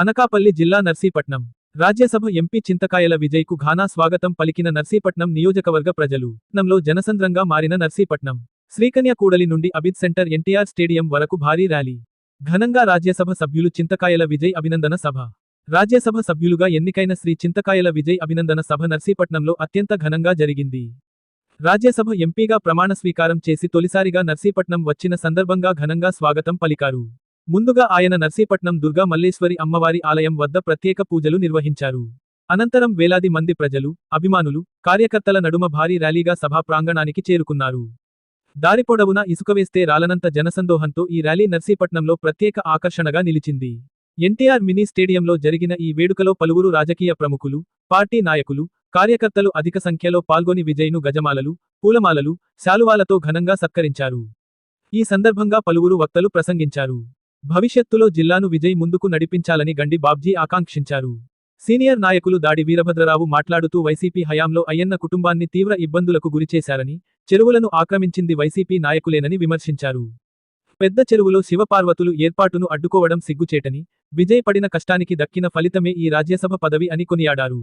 అనకాపల్లి జిల్లా నర్సీపట్నం రాజ్యసభ ఎంపీ చింతకాయల విజయ్కు ఘానా స్వాగతం పలికిన నర్సీపట్నం నియోజకవర్గ ప్రజలు. నంలో జనసంద్రంగా మారిన నర్సీపట్నం శ్రీకన్య కూడలి నుండి అబిద్ సెంటర్ ఎన్టీఆర్ స్టేడియం వరకు భారీ ర్యాలీ. ఘనంగా రాజ్యసభ సభ్యులు చింతకాయల విజయ్ అభినందన సభ. రాజ్యసభ సభ్యులుగా ఎన్నికైన శ్రీ చింతకాయల విజయ్ అభినందన సభ నర్సీపట్నంలో అత్యంత ఘనంగా జరిగింది. రాజ్యసభ ఎంపీగా ప్రమాణ స్వీకారం చేసి తొలిసారిగా నర్సీపట్నం వచ్చిన సందర్భంగా ఘనంగా స్వాగతం పలికారు. ముందుగా ఆయన నర్సీపట్నం దుర్గా మల్లేశ్వరి అమ్మవారి ఆలయం వద్ద ప్రత్యేక పూజలు నిర్వహించారు. అనంతరం వేలాది మంది ప్రజలు, అభిమానులు, కార్యకర్తల నడుమ భారీ ర్యాలీగా సభా ప్రాంగణానికి చేరుకున్నారు. దారిపొడవునా ఇసుకవేస్తే రాలనంత జనసందోహంతో ఈ ర్యాలీ నర్సీపట్నంలో ప్రత్యేక ఆకర్షణగా నిలిచింది. ఎన్టీఆర్ మినీ స్టేడియంలో జరిగిన ఈ వేడుకలో పలువురు రాజకీయ ప్రముఖులు, పార్టీ నాయకులు, కార్యకర్తలు అధిక సంఖ్యలో పాల్గొని విజయ్ను గజమాలలు, పూలమాలలు, శాలువాలతో ఘనంగా సత్కరించారు. ఈ సందర్భంగా పలువురు వక్తలు ప్రసంగించారు. భవిష్యత్తులో జిల్లాను విజయ్ ముందుకు నడిపించాలని గండి బాబ్జీ ఆకాంక్షించారు. సీనియర్ నాయకులు దాడి వీరభద్రరావు మాట్లాడుతూ వైసీపీ హయాంలో అయ్యన్న కుటుంబాన్ని తీవ్ర ఇబ్బందులకు గురిచేశారని, చెరువులను ఆక్రమించింది వైసీపీ నాయకులేనని విమర్శించారు. పెద్ద చెరువులో శివపార్వతులు ఏర్పాటును అడ్డుకోవడం సిగ్గుచేటని, విజయ్ పడిన కష్టానికి దక్కిన ఫలితమే ఈ రాజ్యసభ పదవి అని కొనియాడారు.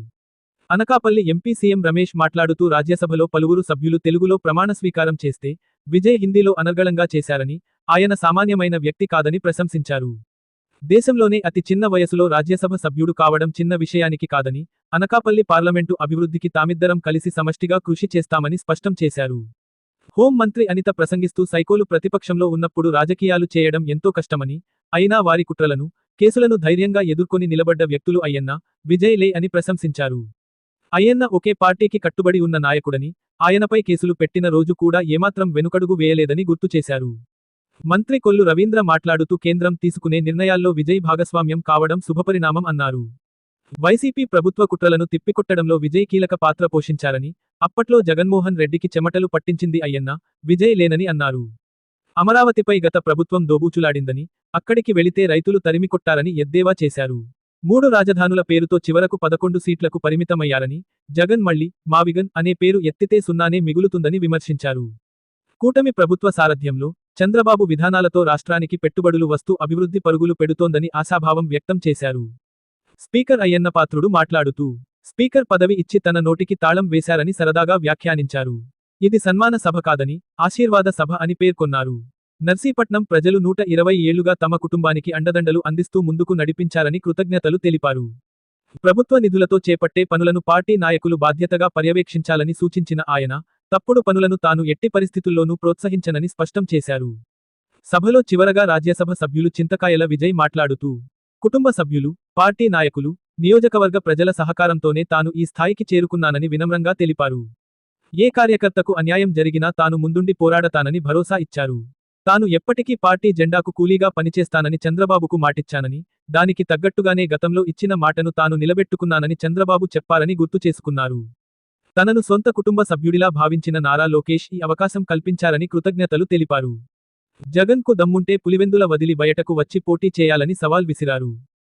అనకాపల్లి ఎంపీ సీఎం రమేష్ మాట్లాడుతూ రాజ్యసభలో పలువురు సభ్యులు తెలుగులో ప్రమాణ స్వీకారం చేస్తే, విజయ్ హిందీలో అనర్గళంగా చేశారని, ఆయన సామాన్యమైన వ్యక్తి కాదని ప్రశంసించారు. దేశంలోనే అతి చిన్న వయసులో రాజ్యసభ సభ్యుడు కావడం చిన్న విషయానికి కాదని, అనకాపల్లి పార్లమెంటు అభివృద్ధికి తామిద్దరం కలిసి సమష్టిగా కృషి చేస్తామని స్పష్టం చేశారు. హోం మంత్రి అనిత ప్రసంగిస్తూ సైకోలు ప్రతిపక్షంలో ఉన్నప్పుడు రాజకీయాలు చేయడం ఎంతో కష్టమని, అయినా వారి కుట్రలను, కేసులను ధైర్యంగా ఎదుర్కొని నిలబడ్డ వ్యక్తులు అయ్యన్న, విజయ్ లే అని ప్రశంసించారు. అయ్యన్న ఒకే పార్టీకి కట్టుబడి ఉన్న నాయకుడని, ఆయనపై కేసులు పెట్టిన రోజు కూడా ఏమాత్రం వెనుకడుగు వేయలేదని గుర్తు చేశారు. మంత్రి కొల్లు రవీంద్ర మాట్లాడుతూ కేంద్రం తీసుకునే నిర్ణయాల్లో విజయ్ భాగస్వామ్యం కావడం శుభపరిణామం అన్నారు. వైసీపీ ప్రభుత్వ కుట్రలను తిప్పికొట్టడంలో విజయ్ కీలక పాత్ర పోషించారని, అప్పట్లో జగన్మోహన్ రెడ్డికి చెమటలు పట్టించింది అయ్యన్న, విజయ్ లేనని అన్నారు. అమరావతిపై గత ప్రభుత్వం దోబూచులాడిందని, అక్కడికి వెళితే రైతులు తరిమికొట్టారని ఎద్దేవా చేశారు. 3 రాజధానుల పేరుతో చివరకు 11 సీట్లకు పరిమితమయ్యారని, జగన్ మళ్లీ మావిగన్ అనే పేరు ఎత్తితే సున్నానే మిగులుతుందని విమర్శించారు. కూటమి ప్రభుత్వ సారథ్యంలో చంద్రబాబు విధానాలతో రాష్ట్రానికి పెట్టుబడులు వస్తూ అభివృద్ధి పరుగులు పెడుతోందని ఆశాభావం వ్యక్తం చేశారు. స్పీకర్ అయ్యన్న పాత్రుడు మాట్లాడుతూ, స్పీకర్ పదవి ఇచ్చి తన నోటికి తాళం వేశారని సరదాగా వ్యాఖ్యానించారు. ఇది సన్మాన సభ కాదని, ఆశీర్వాద సభ అని పేర్కొన్నారు. నర్సీపట్నం ప్రజలు 120 ఏళ్లుగా తమ కుటుంబానికి అండదండలు అందిస్తూ ముందుకు నడిపించారని కృతజ్ఞతలు తెలిపారు. ప్రభుత్వ నిధులతో చేపట్టే పనులను పార్టీ నాయకులు బాధ్యతగా పర్యవేక్షించాలని సూచించిన ఆయన, తప్పుడు పనులను తాను ఎట్టి పరిస్థితుల్లోనూ ప్రోత్సహించనని స్పష్టం చేశారు. సభలో చివరగా రాజ్యసభ సభ్యులు చింతకాయల విజయ్ మాట్లాడుతూ, కుటుంబ సభ్యులు, పార్టీ నాయకులు, నియోజకవర్గ ప్రజల సహకారంతోనే తాను ఈ స్థాయికి చేరుకున్నానని వినమ్రంగా తెలిపారు. ఏ కార్యకర్తకు అన్యాయం జరిగినా తాను ముందుండి పోరాడతానని భరోసా ఇచ్చారు. తాను ఎప్పటికీ పార్టీ జెండాకు కూలీగా పనిచేస్తానని చంద్రబాబుకు మాటిచ్చానని, దానికి తగ్గట్టుగానే గతంలో ఇచ్చిన మాటను తాను నిలబెట్టుకున్నానని చంద్రబాబు చెప్పారని గుర్తు చేసుకున్నారు. తనను సొంత కుటుంబ సభ్యుడిలా భావించిన నారా లోకేష్ ఈ అవకాశం కల్పించారని కృతజ్ఞతలు తెలిపారు. జగన్కు దమ్ముంటే పులివెందుల వదిలి బయటకు వచ్చి పోటీ చేయాలని సవాల్ విసిరారు.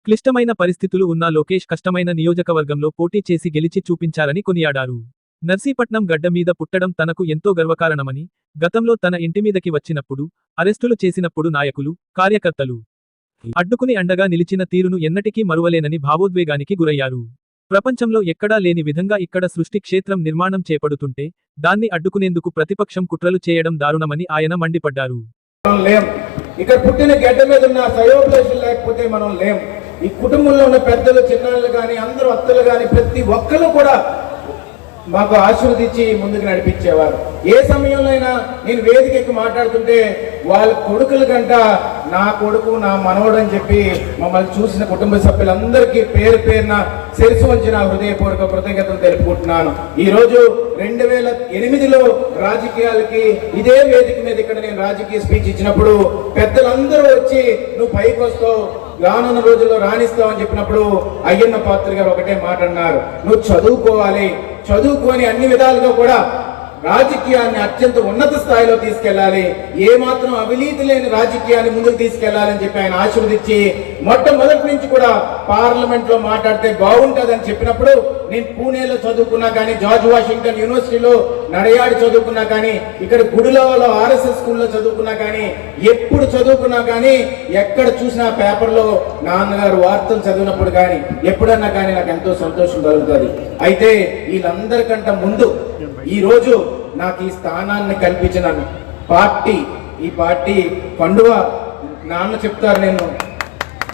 క్లిష్టమైన పరిస్థితులు ఉన్న లోకేష్ కష్టమైన నియోజకవర్గంలో పోటీ చేసి గెలిచి చూపించారని కొనియాడారు. నర్సీపట్నం గడ్డ మీద పుట్టడం తనకు ఎంతో గర్వకారణమని, గతంలో తన ఇంటిమీదకి వచ్చినప్పుడు, అరెస్టులు చేసినప్పుడు నాయకులు, కార్యకర్తలు అడ్డుకుని అండగా నిలిచిన తీరును ఎన్నటికీ మరువలేనని భావోద్వేగానికి గురయ్యారు. ప్రపంచంలో ఎక్కడా లేని విధంగా ఇక్కడ సృష్టి క్షేత్రం నిర్మాణం చేపడుతుంటే, దాన్ని అడ్డుకునేందుకు ప్రతిపక్షం కుట్రలు చేయడం దారుణమని ఆయన మండిపడ్డారు. ఇక్కడ పుట్టిన గడ్డ మీద ఉన్న సయోప్లేషన్ లేకపోతే మనం లేం. ఈ కుటుంబంలో ఉన్న పెద్దలు, చిన్నాళ్ళు గాని, అందరూ అత్తలు గాని, ప్రతి ఒక్కరు కూడా మాకు ఆశీర్వదించి ముందుకు నడిపించేవారు. ఏ సమయంలో అయినా నేను వేదిక ఎక్కి మాట్లాడుతుంటే వాళ్ళ కొడుకుల కంట నా కొడుకు, నా మనవడు అని చెప్పి మమ్మల్ని చూసిన కుటుంబ సభ్యులందరికీ పేరు పేరున శిరస్సు వంచి నా హృదయపూర్వక కృతజ్ఞతలు తెలుపుకుంటున్నాను. ఈరోజు 2008లో రాజకీయాలకి ఇదే వేదిక మీద ఇక్కడ నేను రాజకీయ స్పీచ్ ఇచ్చినప్పుడు పెద్దలందరూ వచ్చి నువ్వు పైకి వస్తావు, రానున్న రోజుల్లో రాణిస్తావని చెప్పినప్పుడు అయ్యన్న పాత్ర గారు ఒకటే మాట అన్నారు, నువ్వు చదువుకోవాలి, చదువుకొని అన్ని విధాలుగా కూడా రాజకీయాన్ని అత్యంత ఉన్నత స్థాయిలో తీసుకెళ్లాలి, ఏమాత్రం అవినీతి లేని రాజకీయాన్ని ముందుకు తీసుకెళ్లాలని చెప్పి ఆయన ఆశీర్వదించి మొట్టమొదటి నుంచి కూడా పార్లమెంట్ లో మాట్లాడితే బాగుంటుందని చెప్పినప్పుడు నేను పూణేలో చదువుకున్నా కానీ, జార్జ్ వాషింగ్టన్ యూనివర్సిటీలో నడయాడి చదువుకున్నా కానీ, ఇక్కడ గుడిలోలో ఆర్ఎస్ఎస్ స్కూల్లో చదువుకున్నా కానీ, ఎప్పుడు చదువుకున్నా కానీ ఎక్కడ చూసినా పేపర్లో నాన్నగారు వార్తలు చదివినప్పుడు కానీ ఎప్పుడన్నా కానీ నాకు ఎంతో సంతోషం కలుగుతుంది. అయితే వీళ్ళందరికంటే ముందు ఈ రోజు నాకు ఈ స్థానాన్ని కల్పించిన పార్టీ, ఈ పార్టీ కండువా నాన్న చెప్తారు, నేను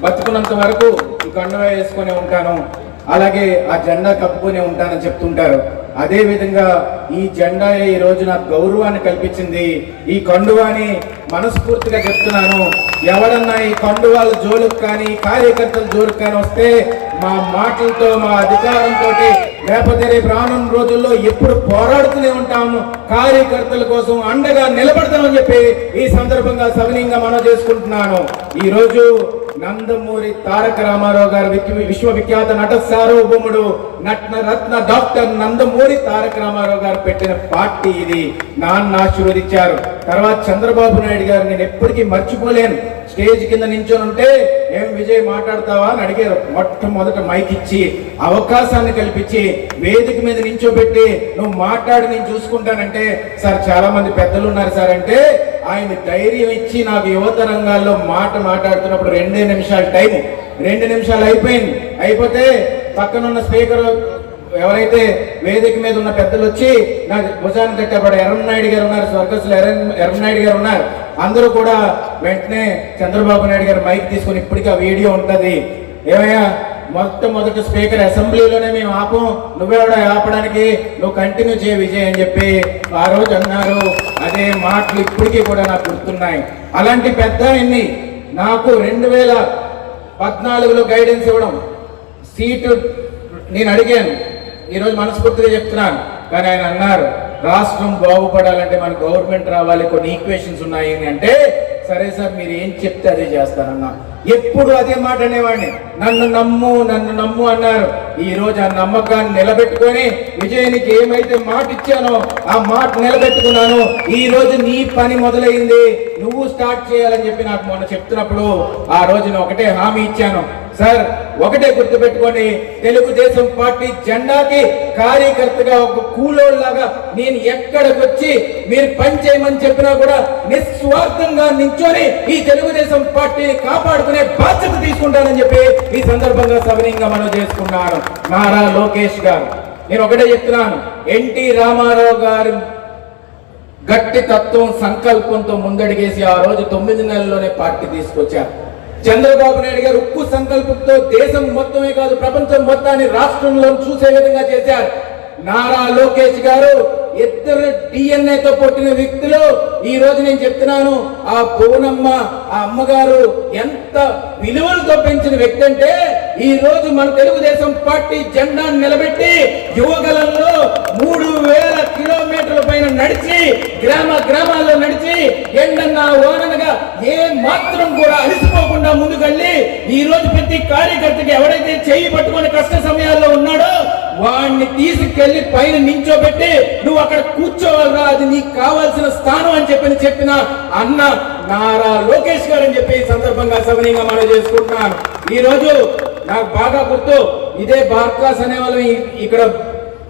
బతుకున్నంత వరకు ఈ కండువా వేసుకొని ఉంటాను, అలాగే ఆ జెండా కప్పుకొని ఉంటానని చెప్తుంటారు. అదే విధంగా ఈ జెండా ఈ రోజు నాకు గౌరవాన్ని కల్పించింది. ఈ కండువాని మనస్ఫూర్తిగా చెప్తున్నాను, ఎవరన్నా ఈ కండువాల జోలుకు కానీ కార్యకర్తల జోలుకు కానీ వస్తే మా మాటలతో, మా అధికారంతో లేకపోతే రేపు రానున్న రోజుల్లో ఎప్పుడు పోరాడుతూనే ఉంటాము, కార్యకర్తల కోసం అండగా నిలబడతామని చెప్పి ఈ సందర్భంగా సవినీయంగా మనం చేసుకుంటున్నాను. ఈ రోజు నందమూరి తారక రామారావు గారు విశ్వవిఖ్యాత నట సార్వభౌముడు రత్న డాక్టర్ నందమూరి తారక రామారావు గారు పెట్టిన పార్టీ ఇది. నాన్న ఆశీర్వదించారు. తర్వాత చంద్రబాబు నాయుడు గారు నేను ఎప్పటికీ మర్చిపోలేను. స్టేజ్ కింద నించొని ఉంటే ఏం విజయ్ మాట్లాడతావా అని అడిగారు. మొట్టమొదట మైక్ ఇచ్చి అవకాశాన్ని కల్పించి వేదిక మీద నించోబెట్టి నువ్వు మాట్లాడి నేను చూసుకుంటానంటే, సార్ చాలా మంది పెద్దలు ఉన్నారు సార్ అంటే ఆయన ధైర్యం ఇచ్చి నాకు యువత రంగాల్లో మాట్లాడుతున్నప్పుడు 2 నిమిషాలు టైం, 2 నిమిషాలు అయిపోయింది. అయిపోతే పక్కనున్న స్పీకర్ ఎవరైతే వేదిక మీద ఉన్న పెద్దలు వచ్చి నా భుజాన్ని కట్టేవాడు ఎర్రన్నాయుడు గారు ఉన్నారు, స్వర్గస్థులు ఎర్రన్నాయుడు గారు ఉన్నారు. అందరూ కూడా వెంటనే చంద్రబాబు నాయుడు గారు మైక్ తీసుకొని, ఇప్పటికీ ఆ వీడియో ఉంటది, ఏమయ్యా మొట్టమొదటి స్పీకర్ అసెంబ్లీలోనే మేము ఆపం, నువ్వెవడా ఆపడానికి, నువ్వు కంటిన్యూ చేయ విజయ్ అని చెప్పి ఆ రోజు అన్నారు. అదే మాటలు ఇప్పటికీ కూడా నాకు గుర్తున్నాయి. అలాంటి పెద్ద ఆయన్ని నాకు 2014లో గైడెన్స్ ఇవ్వడం, సీటు నేను అడిగాను, ఈరోజు మనస్ఫూర్తిగా చెప్తున్నాను. కానీ ఆయన అన్నారు రాష్ట్రం బాగుపడాలంటే మన గవర్నమెంట్ రావాలి, కొన్ని ఈక్వేషన్స్ ఉన్నాయి అంటే, సరే సార్ మీరు ఏం చెప్తే అదే చేస్తానన్నా. ఎప్పుడు అదే మాట అనేవాడిని, నన్ను నమ్ము అన్నారు. ఈ రోజు ఆ నమ్మకాన్ని నిలబెట్టుకొని విజయానికి ఏమైతే మాట ఇచ్చానో ఆ మాట నిలబెట్టుకున్నాను. ఈ రోజు నీ పని మొదలైంది, నువ్వు స్టార్ట్ చేయాలని చెప్పి నాకు మొన్న చెప్తున్నప్పుడు ఆ రోజు నేను ఒకటే హామీ ఇచ్చాను, సార్ ఒకటే గుర్తుపెట్టుకోండి, తెలుగుదేశం పార్టీ జెండాకి కార్యకర్తగా ఒక కూలోళ్ళలాగా నేను ఎక్కడికి వచ్చి మీరు పని చేయమని చెప్పినా కూడా నిస్వార్థంగా నించొని ఈ తెలుగుదేశం పార్టీని కాపాడుకునే బాధ్యత తీసుకుంటానని చెప్పి ఈ సందర్భంగా సవినీయంగా మనం చేసుకున్నాను. నారా లోకేష్ గారు, నేను ఒకటే చెప్తున్నాను, ఎన్టీ రామారావు గారు గట్టి తత్వం సంకల్పంతో ముందడిగేసి ఆ రోజు 9 నెలల్లోనే పార్టీ తీసుకొచ్చారు. చంద్రబాబు నాయుడు గారు ఉక్కు సంకల్పంతో దేశం మొత్తమే కాదు ప్రపంచం మొత్తాన్ని రాష్ట్రంలో చూసే విధంగా చేశారు. నారా లోకేష్ గారు ఇద్దరు డిఎన్ఏతో పుట్టిన వ్యక్తులు. ఈ రోజు నేను చెప్తున్నాను, ఆ పూనమ్మ ఆ అమ్మగారు ఎంత విలువలతో పెంచిన వ్యక్తి అంటే, ఈ రోజు మన తెలుగుదేశం పార్టీ జెండాను నిలబెట్టి యువగలంలో 3000 కిలోమీటర్ల పైన నడిచి గ్రామాల్లో నడిచి ఎండన్నా వాననగా ఏ మాత్రం కూడా అలసిపోకుండా ముందుకెళ్ళి ఈ రోజు ప్రతి కార్యకర్తకి ఎవరైతే చేయి పట్టుకుని కష్ట సమయాల్లో ఉన్నాడో వాడిని తీసుకెళ్లి పైన నించోబెట్టి నువ్వు అక్కడ కూర్చోవాలరా, అది నీకు కావాల్సిన స్థానం అని చెప్పిన అన్న నారా లోకేష్ గారు అని చెప్పి ఈ సందర్భంగా సవినీయంగా మనం చేసుకుంటున్నాను. ఈ రోజు నాకు బాగా గుర్తు, ఇదే బార్కాస్ అనే వాళ్ళు ఇక్కడ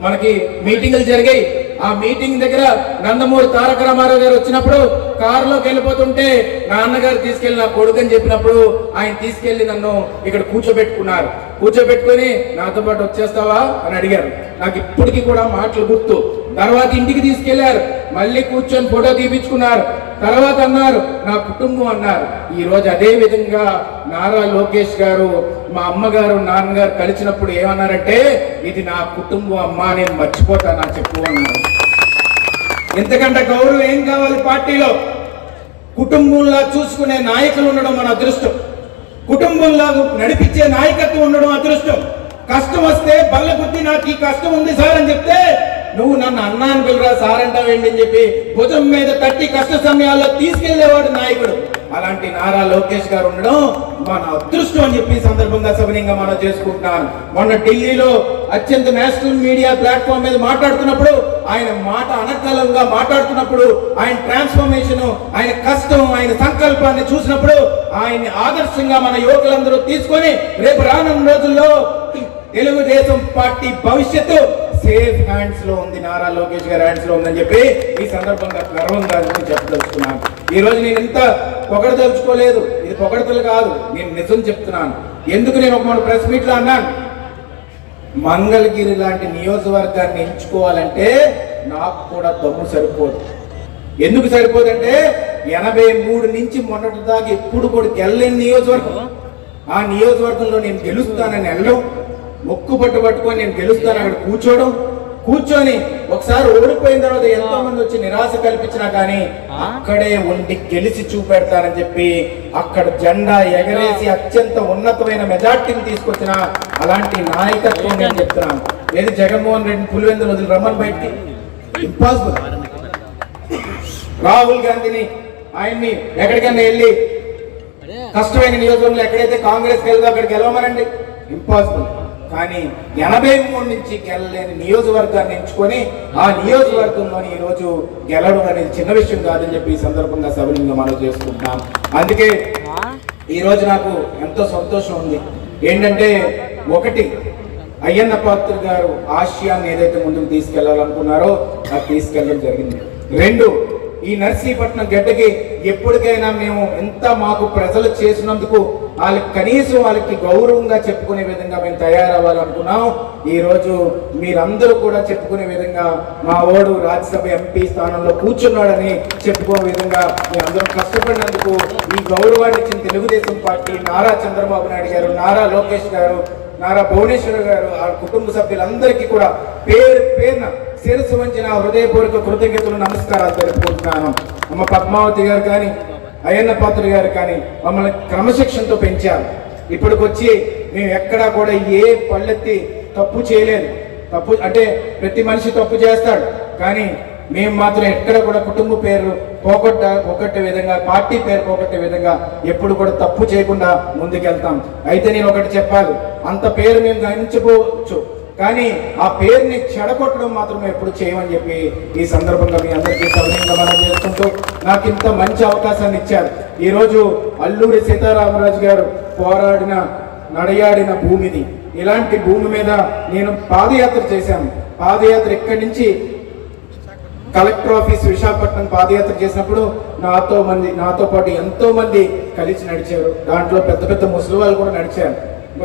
మనకి మీటింగులు జరిగాయి. ఆ మీటింగ్ దగ్గర నందమూరి తారక రామారావు గారు వచ్చినప్పుడు కారులోకి వెళ్ళిపోతుంటే నాన్నగారు తీసుకెళ్లి నా కొడుకు అని చెప్పినప్పుడు ఆయన తీసుకెళ్లి నన్ను ఇక్కడ కూర్చోబెట్టుకున్నారు. కూర్చోబెట్టుకుని నాతో పాటు వచ్చేస్తావా అని అడిగారు. నాకు ఇప్పటికీ కూడా మాటలు గుర్తు. తర్వాత ఇంటికి తీసుకెళ్లారు, మళ్ళీ కూర్చొని ఫోటో తీపించుకున్నారు. తర్వాత అన్నారు నా కుటుంబం అన్నారు. ఈ రోజు అదే విధంగా నారా లోకేష్ గారు మా అమ్మగారు నాన్నగారు కలిసినప్పుడు ఏమన్నారంటే, ఇది నా కుటుంబం అమ్మా, నేను మర్చిపోతానా చెప్పు అన్నారు. ఎంతకంటే గౌరవం ఏం కావాలి పార్టీలో? కుటుంబంలా చూసుకునే నాయకులు ఉండడం మన అదృష్టం, కుటుంబంలా నడిపించే నాయకత్వం ఉండడం అదృష్టం. కష్టం వస్తే బల్ల బుద్ధి నాకు ఈ కష్టం ఉంది సార్ అని చెప్తే, నువ్వు నన్ను అన్నాను పిల్లరా సార్ అంటావేంటి అని చెప్పి భుజం మీద తట్టి కష్ట సమయాల్లో తీసుకెళ్లేవాడు నాయకుడు. అలాంటి నారా లోకేష్ గారు ఉండడం మన అదృష్టం అని చెప్పి ఈ సందర్భంగా సవినయంగా మనం చేసుకుంటున్నాను. మొన్న ఢిల్లీలో అత్యంత నేషనల్ మీడియా ప్లాట్ఫామ్ మీద మాట్లాడుతున్నప్పుడు ఆయన మాట అనర్గళంగా మాట్లాడుతున్నప్పుడు ఆయన ట్రాన్స్ఫర్మేషన్, ఆయన కష్టం, ఆయన సంకల్పాన్ని చూసినప్పుడు ఆయన్ని ఆదర్శంగా మన యువకులందరూ తీసుకొని రేపు రానున్న రోజుల్లో తెలుగుదేశం పార్టీ భవిష్యత్తు సేఫ్ హ్యాండ్స్ లో ఉంది, నారా లోకేష్ గారి హ్యాండ్స్ లో ఉందని చెప్పి ఈ సందర్భంగా గర్వంగా చెప్పదలుచుకున్నాను. ఈ రోజు నేను ఇంత పొగడదలుచుకోలేదు, ఇది పొగడతలు కాదు, నేను నిజం చెప్తున్నాను. ఎందుకు నేను ఒక ప్రెస్ మీట్ లో అన్నాను, మంగళగిరి లాంటి నియోజకవర్గాన్ని ఎంచుకోవాలంటే నాకు కూడా దమ్ము సరిపోదు. ఎందుకు సరిపోదంటే 83 నుంచి మొన్నటి దాకా ఎప్పుడు కూడా గెలలేని నియోజకవర్గం. ఆ నియోజకవర్గంలో నేను గెలుస్తానని వెళ్ళడం, మొక్కు పట్టుకొని నేను గెలుస్తాను అక్కడ కూర్చొని ఒకసారి ఓడిపోయిన తర్వాత ఎంతో మంది వచ్చి నిరాశ కల్పించినా కానీ అక్కడే ఉండి గెలిచి చూపెడతానని చెప్పి అక్కడ జెండా ఎగరేసి అత్యంత ఉన్నతమైన మెజార్టీని తీసుకొచ్చిన అలాంటి నాయకత్వం నేను చెప్తున్నాను. ఏది జగన్మోహన్ రెడ్డి పులివెందులు వదిలి రమ్మని బయటికి ఇంపాసిబుల్. రాహుల్ గాంధీని ఆయన్ని ఎక్కడికైనా వెళ్ళి కష్టమైన నియోజకవర్గంలో ఎక్కడైతే కాంగ్రెస్ గెలదో అక్కడ గెలవమనండి, ఇంపాసిబుల్. కానీ 83 నుంచి గెలలేని నియోజకవర్గాన్ని ఎంచుకొని ఆ నియోజకవర్గంలోని ఈ రోజు గెలవడం అనేది చిన్న విషయం కాదని చెప్పి ఈ సందర్భంగా సభలో మనం చేసుకుంటున్నాం. అందుకే ఈ రోజు నాకు ఎంతో సంతోషం ఉంది. ఏంటంటే ఒకటి, అయ్యన్న పాత్ర గారు ఆశయాన్ని ఏదైతే ముందుకు తీసుకెళ్లాలనుకున్నారో అది తీసుకెళ్ళడం జరిగింది. రెండు, ఈ నర్సీపట్నం గడ్డకి ఎప్పటికైనా మేము ఎంత మాకు ప్రజలు చేసినందుకు వాళ్ళకి కనీసం వాళ్ళకి గౌరవంగా చెప్పుకునే విధంగా మేము తయారవ్వాలనుకున్నాం. ఈ రోజు మీరందరూ కూడా చెప్పుకునే విధంగా మా ఓడు రాజ్యసభ ఎంపీ స్థానంలో కూర్చున్నాడని చెప్పుకునే విధంగా మీరందరూ కష్టపడినందుకు ఈ గౌరవాన్ని ఇచ్చిన తెలుగుదేశం పార్టీ, నారా చంద్రబాబు నాయుడు గారు, నారా లోకేష్ గారు, నారా భువనేశ్వర్ గారు, ఆ కుటుంబ సభ్యులందరికీ కూడా పేరు పేరున శిరస్సు వంచిన హృదయపూర్వక కృతజ్ఞతలు, నమస్కారాలు తెలుపుకుంటున్నాను. అమ్మ పద్మావతి గారు కానీ, అయ్యన్న పాత్ర గారు కానీ మమ్మల్ని క్రమశిక్షణతో పెంచారు. ఇప్పటికొచ్చి మేము ఎక్కడా కూడా ఏ పళ్ళెత్తి తప్పు చేయలేదు. తప్పు అంటే ప్రతి మనిషి తప్పు చేస్తాడు, కానీ మేము మాత్రం ఎక్కడ కూడా కుటుంబ పేరు పోగొట్టే విధంగా, పార్టీ పేరు పోగొట్టే విధంగా ఎప్పుడు కూడా తప్పు చేయకుండా ముందుకెళ్తాం. అయితే నేను ఒకటి చెప్పాలి, అంత పేరు మేము గణించకపోవచ్చు, కానీ ఆ పేరుని చెడగొట్టడం మాత్రం ఎప్పుడు చేయమని చెప్పి ఈ సందర్భంగా మీ అందరికీ సౌకర్యంగా మనం చేసుకుంటూ నాకు ఇంత మంచి అవకాశాన్ని ఇచ్చారు. ఈరోజు అల్లూరి సీతారామరాజు గారు నడయాడిన భూమిది. ఇలాంటి భూమి మీద నేను పాదయాత్ర చేశాను. పాదయాత్ర ఇక్కడి నుంచి కలెక్టర్ ఆఫీస్ విశాఖపట్నం పాదయాత్ర చేసినప్పుడు నాతో పాటు ఎంతో మంది కలిసి నడిచారు. దాంట్లో పెద్ద పెద్ద ముసలి వాళ్ళు కూడా నడిచారు.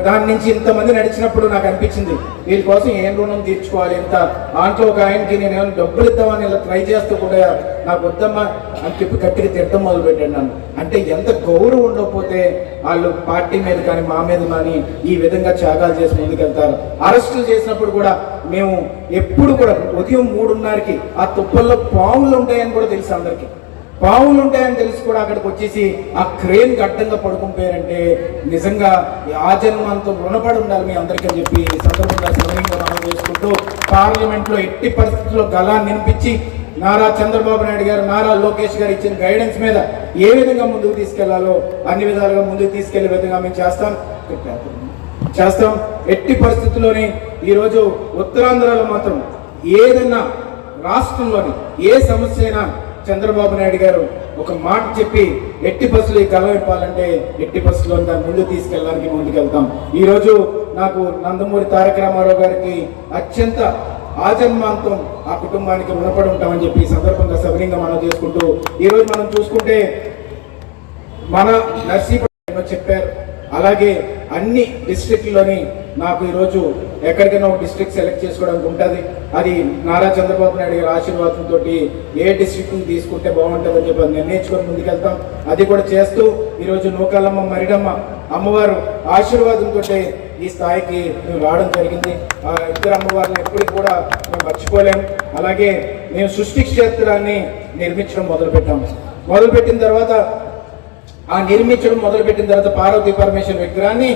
దాని నుంచి ఇంతమంది నడిచినప్పుడు నాకు అనిపించింది, వీళ్ళ కోసం ఏం రుణం తీర్చుకోవాలి, ఎంత దాంట్లో ఒక ఆయనకి నేను ఏమైనా డబ్బులు ఇద్దామని ఇలా ట్రై చేస్తూ కూడా నాకు వద్దమ్మా అని చెప్పి గట్టిగా తిట్టడం మొదలు పెట్టాను నన్ను. అంటే ఎంత గౌరవం ఉండకపోతే వాళ్ళు పార్టీ మీద కానీ మా మీద కానీ ఈ విధంగా త్యాగాలు చేసి ముందుకెళ్తారు. అరెస్టులు చేసినప్పుడు కూడా మేము ఎప్పుడు కూడా ఉదయం 3:30కి ఆ తుప్పల్లో పాములు ఉంటాయని కూడా తెలుసు అందరికీ. పావులు ఉంటాయని తెలిసి కూడా అక్కడికి వచ్చేసి ఆ క్రేన్ గడ్డంగా పడుకుంటారంటే నిజంగా ఆ జన్మంతో రుణపడి ఉండాలి మీ అందరికీ అని చెప్పి సందర్భంగా సమయంగా మనం చేసుకుంటూ పార్లమెంట్లో ఎట్టి పరిస్థితుల్లో గలాన్ని వినిపించి నారా చంద్రబాబు నాయుడు గారు, నారా లోకేష్ గారు ఇచ్చిన గైడెన్స్ మీద ఏ విధంగా ముందుకు తీసుకెళ్లాలో అన్ని విధాలుగా ముందుకు తీసుకెళ్లే విధంగా మేము చేస్తాం. ఎట్టి పరిస్థితుల్లోనే ఈరోజు ఉత్తరాంధ్రలో మాత్రం ఏదైనా రాష్ట్రంలోని ఏ సమస్య అయినా చంద్రబాబు నాయుడు గారు ఒక మాట చెప్పి ఎట్టి బస్సులు గలం ఇవ్వాలంటే ఎట్టి బస్సులో దాన్ని ముందు తీసుకెళ్ళడానికి ముందుకెళ్తాం. ఈరోజు నాకు నందమూరి తారక రామారావు గారికి అత్యంత ఆజన్మాంతం ఆ కుటుంబానికి రుణపడి ఉంటామని చెప్పి ఈ సందర్భంగా సవినయంగా మనం చేసుకుంటూ ఈరోజు మనం చూసుకుంటే మన నర్సీపట్నం చెప్పారు. అలాగే అన్ని డిస్ట్రిక్ట్లోని నాకు ఈరోజు ఎక్కడికైనా ఒక డిస్ట్రిక్ట్ సెలెక్ట్ చేసుకోవడానికి ఉంటుంది. అది నారా చంద్రబాబు నాయుడు గారి ఆశీర్వాదంతో ఏ డిస్ట్రిక్ట్ని తీసుకుంటే బాగుంటుందని చెప్పి అది నిర్ణయించుకొని ముందుకెళ్తాం. అది కూడా చేస్తూ ఈరోజు నూకాలమ్మ మరిడమ్మ అమ్మవారు ఆశీర్వాదంతో ఈ స్థాయికి మేము రావడం జరిగింది. ఆ ఇద్దరు అమ్మవారిని ఎప్పటికి కూడా మేము మర్చిపోలేము. అలాగే మేము సృష్టి క్షేత్రాన్ని నిర్మించడం మొదలుపెట్టిన తర్వాత పార్వతీ పరమేశ్వర విగ్రహాన్ని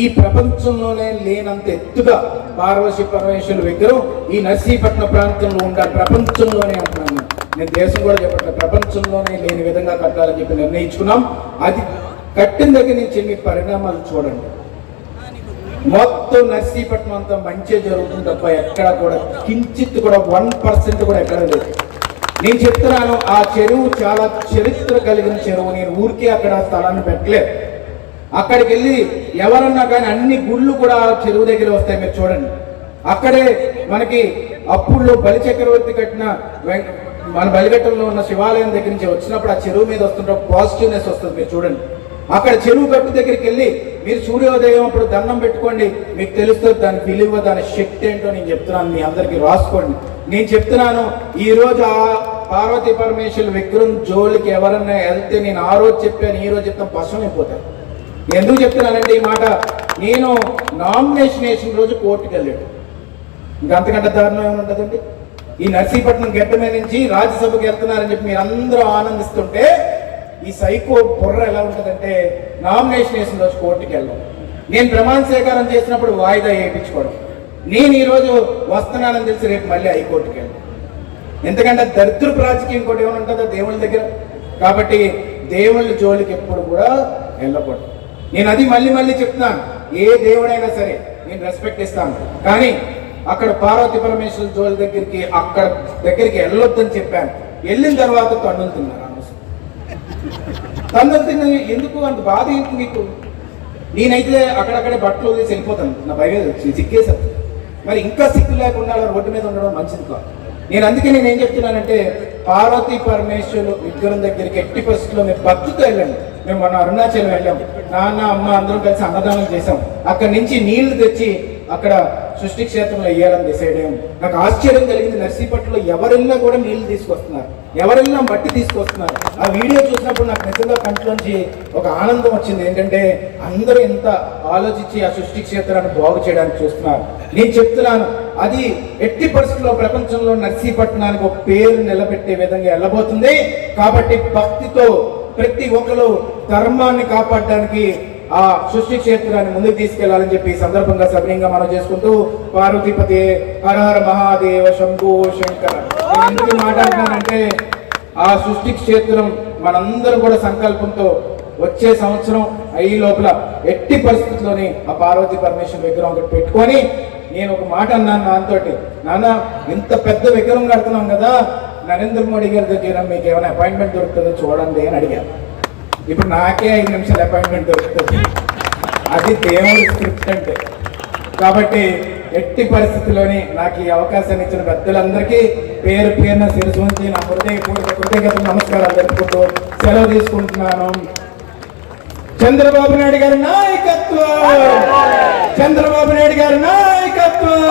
ఈ ప్రపంచంలోనే లేనంత ఎత్తుగా పార్వతీ పరమేశ్వర విగ్రహం ఈ నర్సీపట్నం ప్రాంతంలో ఉండాలి, ప్రపంచంలోనే అంటున్నాను. నేను దేశం కూడా చెప్పట్లేదు, ప్రపంచంలోనే లేని విధంగా కట్టాలని చెప్పి నిర్ణయించుకున్నాం. అది కట్టిన దగ్గర నుంచి మీ పరిణామాలు చూడండి. మొత్తం నర్సీపట్నం అంతా మంచి జరుగుతుంది తప్ప ఎక్కడ కూడా కించిత్ కూడా 1% కూడా ఎక్కడ లేదు. నేను చెప్తున్నాను, ఆ చెరువు చాలా చరిత్ర కలిగిన చెరువు. నేను ఊరికే అక్కడ స్థలాన్ని పెట్టలేదు. అక్కడికి వెళ్ళి ఎవరన్నా కానీ అన్ని గుళ్ళు కూడా ఆ చెరువు దగ్గర వస్తాయి. మీరు చూడండి, అక్కడే మనకి అప్పుల్లో బలిచక్రవర్తి కట్టిన మన బలిఘట్టంలో ఉన్న శివాలయం దగ్గర నుంచి వచ్చినప్పుడు ఆ చెరువు మీద వస్తుంటే పాజిటివ్నెస్ వస్తుంది. మీరు చూడండి, అక్కడ చెరువు గట్టు దగ్గరికి వెళ్ళి మీరు సూర్యోదయం అప్పుడు దండం పెట్టుకోండి, మీకు తెలుస్తుంది దాని విలువ, దాని శక్తి ఏంటో. నేను చెప్తున్నాను, మీ అందరికీ రాసుకోండి. నేను చెప్తున్నాను, ఈ రోజు ఆ పార్వతీ పరమేశ్వరుల విగ్రహం జోలికి ఎవరన్నా వెళ్తే నేను ఆ రోజు చెప్పాను, ఈ రోజు చెప్తాను, పశువులు అయిపోతాను. ఎందుకు చెప్తున్నానంటే ఈ మాట, నేను నామినేషన్ వేసిన రోజు కోర్టుకు వెళ్ళాడు. ఇంకంతకంటే దారుణం ఏముంటుందండి? ఈ నర్సీపట్నం గడ్డ మీద నుంచి రాజ్యసభకు వెళ్తున్నారని చెప్పి మీరు అందరూ ఆనందిస్తుంటే ఈ సైకో బుర్ర ఎలా ఉంటుందంటే నామినేషన్ వేసిన రోజు కోర్టుకి వెళ్ళడం, నేను ప్రమాణ స్వీకారం చేసినప్పుడు వాయిదా వేయించుకోవడం, నేను ఈరోజు వస్తున్నానని తెలిసి రేపు మళ్ళీ హైకోర్టుకి వెళ్ళడం. ఎందుకంటే దరిద్రపు రాజకీయం ఇంకోటి ఏమైనా ఉంటుందో దేవుళ్ళ దగ్గర. కాబట్టి దేవుళ్ళ జోలికి ఎప్పుడు కూడా వెళ్ళకూడదు. నేను అది మళ్ళీ చెప్తున్నాను, ఏ దేవుడైనా సరే నేను రెస్పెక్ట్ ఇస్తాను, కానీ అక్కడ పార్వతీ పరమేశ్వర జోలి దగ్గరికి వెళ్ళొద్దని చెప్పాను. వెళ్ళిన తర్వాత తన్నులు తిన్నారు. తన్నులు తిన్న ఎందుకు అంత బాధ ఏంటి మీకు? నేనైతే అక్కడక్కడే బట్టలు వదిలేసి వెళ్ళిపోతాను, నా భయం సిక్కేసాను. మరి ఇంకా సిక్కు లేకుండా అలా రోడ్డు మీద ఉండడం మంచిది కాదు. అందుకే నేను ఏం చెప్తున్నానంటే, పార్వతీ పరమేశ్వరులు విగ్రహం దగ్గరికి ఎట్టి పరిస్థితుల్లో మీరు భక్తితో వెళ్ళండి. మేము మొన్న అరుణాచలం వెళ్ళాం, నాన్న అమ్మ అందరం కలిసి అన్నదానం చేసాం. అక్కడి నుంచి నీళ్లు తెచ్చి అక్కడ సృష్టి క్షేత్రంలో వేయాలని డిసైడ్ అయ్యాం. నాకు ఆశ్చర్యం కలిగింది, నర్సీపట్నంలో ఎవరెళ్ళినా కూడా నీళ్లు తీసుకొస్తున్నారు, ఎవరెళ్ళినా మట్టి తీసుకొస్తున్నారు. ఆ వీడియో చూసినప్పుడు నాకు నిజంగా కంట్లోంచి ఒక ఆనందం వచ్చింది. ఏంటంటే అందరూ ఎంత ఆలోచించి ఆ సృష్టి క్షేత్రాన్ని బాగు చేయడానికి చూస్తున్నారు. నేను చెప్తున్నాను, అది ఎట్టి పరిస్థితుల్లో ప్రపంచంలో నర్సీపట్నానికి ఒక పేరు నిలబెట్టే విధంగా వెళ్ళబోతుంది. కాబట్టి భక్తితో ప్రతి ఒక్కరు ధర్మాన్ని కాపాడడానికి ఆ సృష్టి క్షేత్రాన్ని ముందుకు తీసుకెళ్లాలని చెప్పి ఈ సందర్భంగా సవినయంగా మనం చేసుకుంటూ, పార్వతీపతి హర హర మహాదేవ శంభో శంకర. నేను ఎందుకు మాట్లాడుతున్నానంటే, ఆ సృష్టి క్షేత్రం మనందరం కూడా సంకల్పంతో వచ్చే సంవత్సరం అయ్యి లోపల ఎట్టి పరిస్థితుల్లోని ఆ పార్వతీ పరమేశ్వర విగ్రహం ఒకటి పెట్టుకొని, నేను ఒక మాట అన్నాను నాన్నతోటి, నాన్న ఇంత పెద్ద విగ్రహం కడుతున్నాం కదా, నరేంద్ర మోడీ గారి దగ్గర మీకు ఏమైనా అపాయింట్మెంట్ దొరుకుతుందో చూడండి అని అడిగాను. ఇప్పుడు నాకే 5 నిమిషాల అపాయింట్మెంట్ దొరుకుతుంది. అది దేవుడి స్క్రిప్ట్ అంటే. కాబట్టి ఎట్టి పరిస్థితుల్లోని నాకు ఈ అవకాశాన్ని ఇచ్చిన పెద్దలందరికీ పేరు పేరున శిరసు ఉంచి నా కృతజ్ఞత నమస్కారాలు జరుపుకుంటూ సెలవు తీసుకుంటున్నాను. చంద్రబాబు నాయుడు గారి నాయకత్వం, చంద్రబాబు నాయుడు గారి నాయకత్వం.